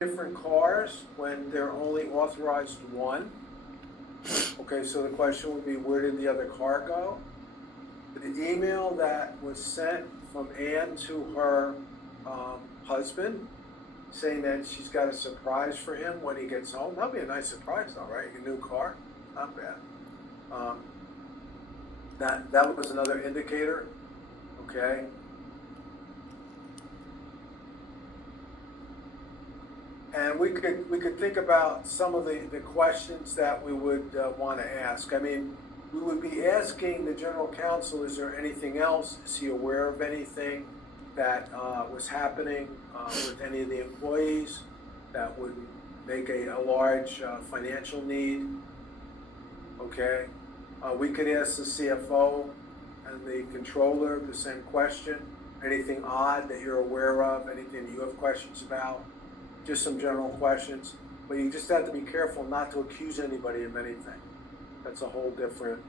different cars when they're only authorized one? Okay, so the question would be, where did the other car go? The email that was sent from Ann to her husband saying that she's got a surprise for him when he gets home. That'll be a nice surprise though, right? A new car, not bad. That was another indicator, okay? And we could think about some of the questions that we would want to ask. I mean, we would be asking the general counsel, is there anything else? Is he aware of anything that was happening with any of the employees that would make a large financial need? Okay. We could ask the CFO and the controller the same question. Anything odd that you're aware of? Anything that you have questions about? Just some general questions, but you just have to be careful not to accuse anybody of anything. That's a whole different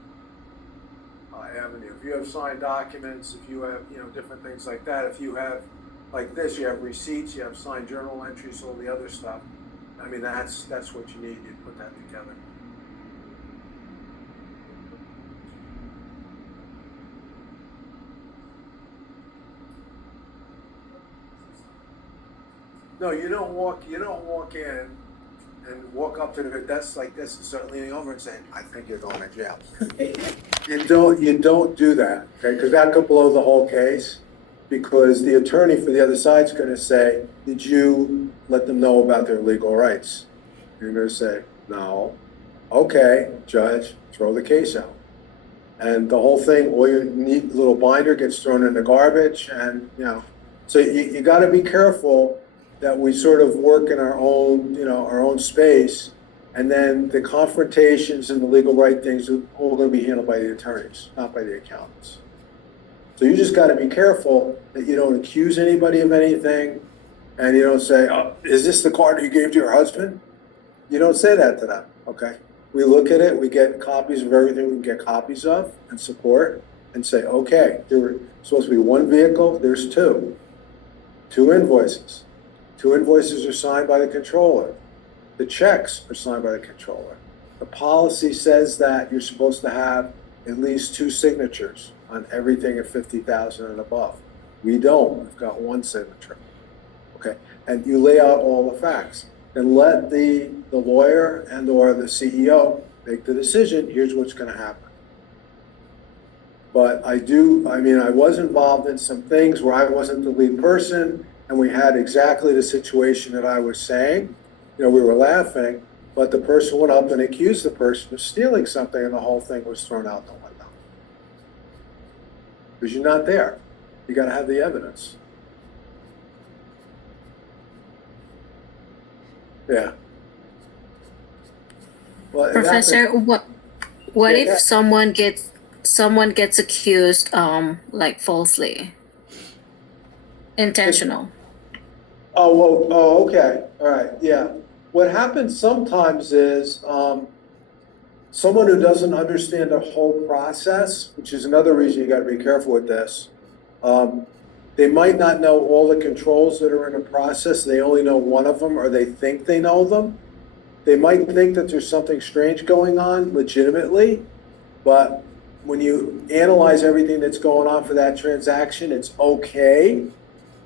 avenue. If you have signed documents, if you have, different things like that, if you have, like this, you have receipts, you have signed journal entries, all the other stuff, I mean, that's what you need. You put that together. No, you don't walk in and walk up to the desk like this and start leaning over and saying, I think you're going to jail. You don't do that, okay? Because that could blow the whole case, because the attorney for the other side's going to say, did you let them know about their legal rights? You're going to say, no. Okay, judge, throw the case out. And the whole thing, all your neat little binder gets thrown in the garbage, and, so you got to be careful that we sort of work in our own space, and then the confrontations and the legal right things are all going to be handled by the attorneys, not by the accountants. So you just got to be careful that you don't accuse anybody of anything, and you don't say, oh, is this the card you gave to your husband? You don't say that to them, okay? We look at it, we get copies of everything we can get copies of and support, and say, okay, there were supposed to be one vehicle, there's two invoices. 2 invoices are signed by the controller. The checks are signed by the controller. The policy says that you're supposed to have at least 2 signatures on everything at 50,000 and above. We don't. We've got 1 signature. Okay, and you lay out all the facts. And let the lawyer and or the CEO make the decision. Here's what's going to happen. But I was involved in some things where I wasn't the lead person, and we had exactly the situation that I was saying. We were laughing, but the person went up and accused the person of stealing something, and the whole thing was thrown out the window. Because you're not there. You got to have the evidence. Yeah. Well, Professor, what Yeah, if someone gets accused like falsely? Intentional. Okay. All right. Yeah. What happens sometimes is someone who doesn't understand the whole process, which is another reason you got to be careful with this. They might not know all the controls that are in a process. They only know one of them, or they think they know them. They might think that there's something strange going on legitimately, but when you analyze everything that's going on for that transaction, it's okay.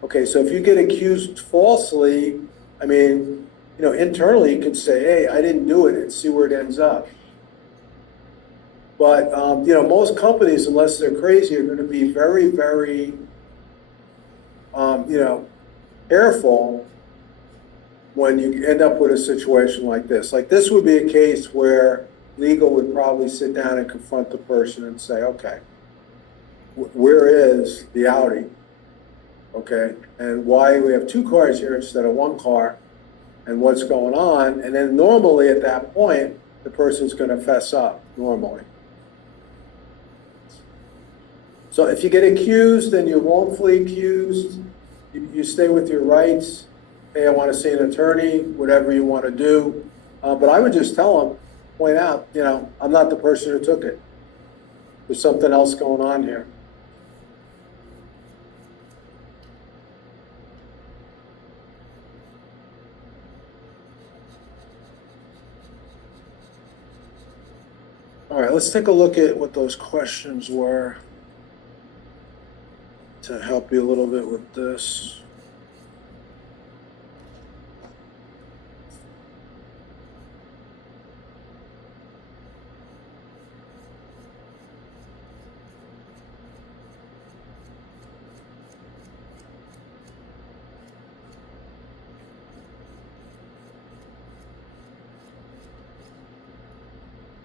Okay, so if you get accused falsely, I mean, internally you can say, hey, I didn't do it, and see where it ends up. But, most companies, unless they're crazy, are going to be very, very, careful when you end up with a situation like this. Like this would be a case where legal would probably sit down and confront the person and say, okay, where is the Audi? Okay, and why we have 2 cars here instead of 1 car, and what's going on? And then normally at that point, the person's going to fess up normally. So if you get accused and you're wrongfully accused, you stay with your rights. Hey, I want to see an attorney, whatever you want to do. But I would just tell them, point out, I'm not the person who took it. There's something else going on here. All right, let's take a look at what those questions were to help you a little bit with this.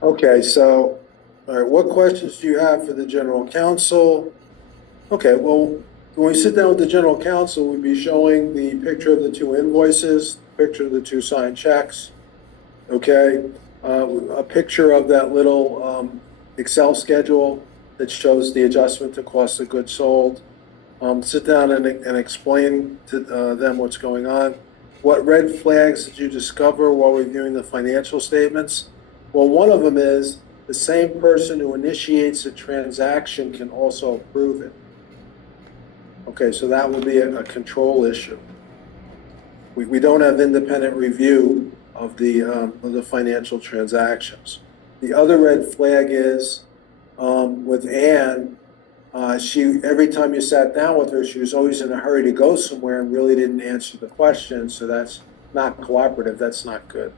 Okay, so, all right, what questions do you have for the general counsel? Okay, well, when we sit down with the general counsel, we'd be showing the picture of the two invoices, picture of the two signed checks, okay? A picture of that little Excel schedule that shows the adjustment to cost of goods sold. Sit down and explain to them what's going on. What red flags did you discover while reviewing the financial statements? Well, one of them is the same person who initiates a transaction can also approve it. Okay, so that will be a control issue. We don't have independent review of the financial transactions. The other red flag is with Ann, every time you sat down with her, she was always in a hurry to go somewhere and really didn't answer the question, so that's not cooperative, that's not good.